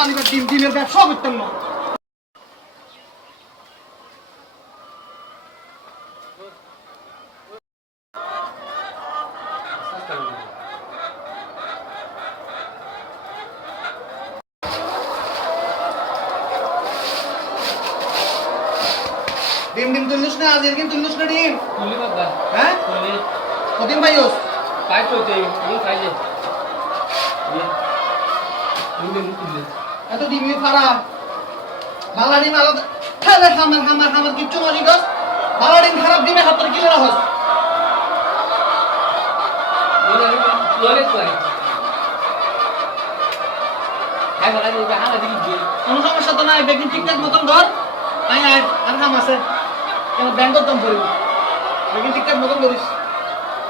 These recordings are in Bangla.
জানিবার ডিমের ব্যবসা করতাম না। ডিম তুলিস না আজ এরকম তুলিস না ডিম তুলি বাবা হ্যাঁ তুলি কদিন ভাইওস কাই তো তুই খাইলে ডিম তুলি এত ডিমিও খারাপ বালা ডিম আলাদা খেলে খামার কিচ্ছু নজি গস বালা ডিম খারাপ ডিমে হাতর কিলে রাখস লোলে তো আই বলা দিই হালা দিই কোনো সমস্যা তো নাই বেকিং ঠিকঠাক মতন ধর আয় আর কাম আছে কেন ব্যাংকত দম করিব বেকিং ঠিকঠাক মতন করিস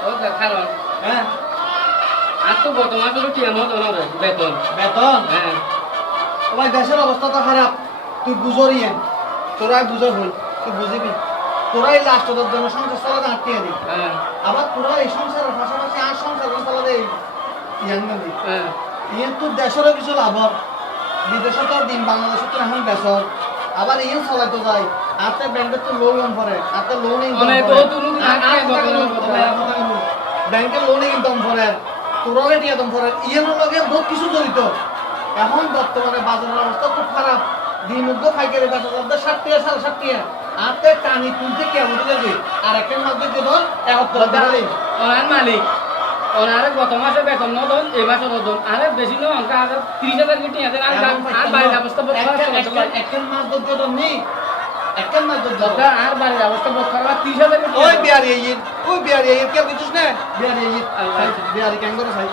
ও কারণ হ্যাঁ আর তো বর্তমান তো কি এমন ধরনের বেতন হ্যাঁ ও ভাই দেশের অবস্থা তো খারাপ তুই বুঝরিয়ে তোরাই বুঝর হই তুই বুঝিবি তোরাই লাস্ট তোদের জন্য সংসার চালাতে আটকে আনি হ্যাঁ আবার তোরা এই সংসারের পাশাপাশি আর সংসার চালাতে ইয়ান না দিই হ্যাঁ ইয়ে তোর দেশেরও কিছু লাভ বিদেশে তো দিন বাংলাদেশে তো এখন বেসর আবার ইয়ে চলাইতে যায় আতে ব্যাংকে তো লোন করে আতে লোন ইনকাম করে ব্যাংকে লোন ইনকাম করে তোরাও এটিয়া দম করে ইয়ের লগে বহুত কিছু জড়িত এখন বর্তমানে বাজারের অবস্থা খুব খারাপ দিন উদ্য ফাইকারি বাজার 60 টাকা 60 টাকা আতে টানি তুলতে কেমন যাবে আর একের মধ্যে যে ধর 71 টাকা দিন ওনার মালিক ওনারে গত মাসে বেতন নদন এই মাসে নদন আরে বেশি ন অঙ্কা আরে 30,000 কোটি আছে আর বাইরের অবস্থা বহুত খারাপ একের মাস ধর নেই একের মাস ধর দরকার আর বাইরের অবস্থা বহুত খারাপ 30,000 কোটি ওই বিয়ারি এই কে বুঝছ না বিয়ারি কেন করে ভাই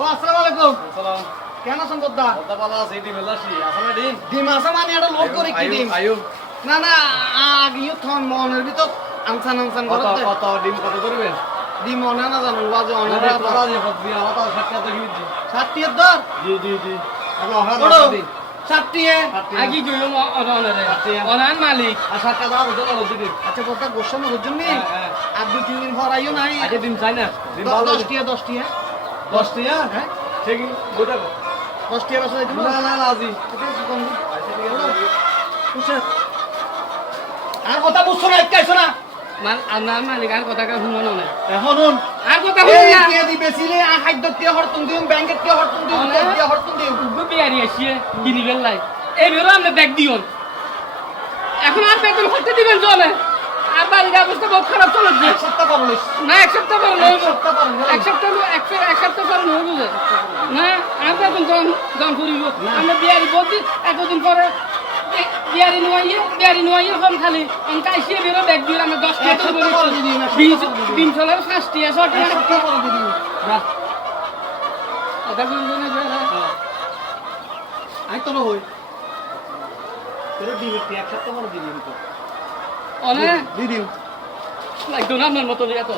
ও আসসালামু আলাইকুম সালাম কেন আছেন বদ্দা কথা বলা আছে ডিম লাসি আসলে ডিম ডিম আছে মানে এটা লোড করে কি ডিম আয়ু না আগিও থন মনের ভিতর আনসান করতে কত ডিম কত করবেন ডিম মনে না জানো বাজে অনেক করা যে ফদি আলাদা সাতটা তো কিনছি 60 এর দর জি আপনি অহার বড় দিন 60 এ আগে গইও অনারে অনার মালিক আর 60 টাকা দাও দলার দিদি আচ্ছা বদ্দা গোশানো হজন নি আর 2-3 দিন পর আইও নাই আগে দিন চাই না দিন ভালো 10 টাকা 10 টাকা হ্যাঁ ঠিক গোটা 10 টাকা বসাই দিব না আজি আর কথা বুঝছো না একাইছো না আমার মালিক আর কথা শুনো না এখন আর কথা শুনো না কে দিবেছিলে আর খাদ্য টিয়া হরতুন দিম ব্যাংকের টিয়া হরতুন দিম টিয়া হরতুন দিম উগো বিয়ারি আসিয়ে কিনি গেলাই এই বেরো আমরা ব্যাগ দিওন এখন আর বেতন করতে দিবেন জলে আর বাড়ির অবস্থা বহুত খারাপ চলছে এক সপ্তাহ করলিস না এক সপ্তাহ পর নয় এক সপ্তাহ পর এক সপ্তাহ পর নয় বুঝে না আর বেতন জন করিব আমরা বিয়ারি বলছি একদিন পরে বিয়ারি নোয়াইয়ে কম খালি অনকা আসিয়ে বেরো ব্যাগ দিয়ে আমরা 10 টাকা করে ডিম চলার 5 টাকা 6 টাকা এক সপ্তাহ করে দিবি কথা বলবো না আই তো হই তোর দিবি এক সপ্তাহ করে দিবি তো অনে দিদিম লাগতো না আমার মতো এত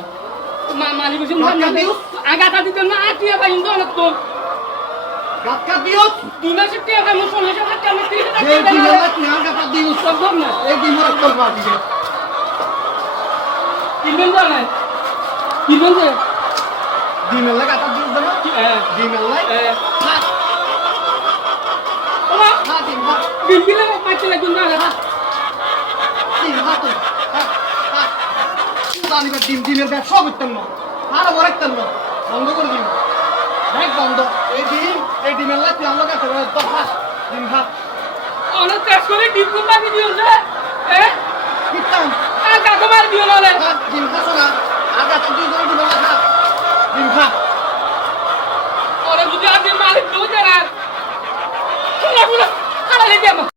মালি বুঝুন আগাটা দিতেন না আর টিয়া পাইন তো অনেক তো বাক্কা দিও 2 মাসের টিয়া পাইন 16 টাকা আমি 30 টাকা এই দিলা কি আর কাপা দিও সম্ভব না এই দিন মত করবা দিছে কিনবেন জানে কিনবেন যে দিমেল লাগা কাপা দিও জানো দিমেল লাই ওমা হা দিম হা দিন দিলে পাইতে লাগুন না দিম হা তো জানিবার ডিমের ব্যবসা করতাম না আর বরাইতাম না বন্ধ করে দিন এক বন্ধ এই ডিমের লাই তুই আমার কাছে ডিম খা অনেক চাষ করে ডিম কোম্পানি দিও যে কিতাম আর কাকে মার দিও না ডিম খাস না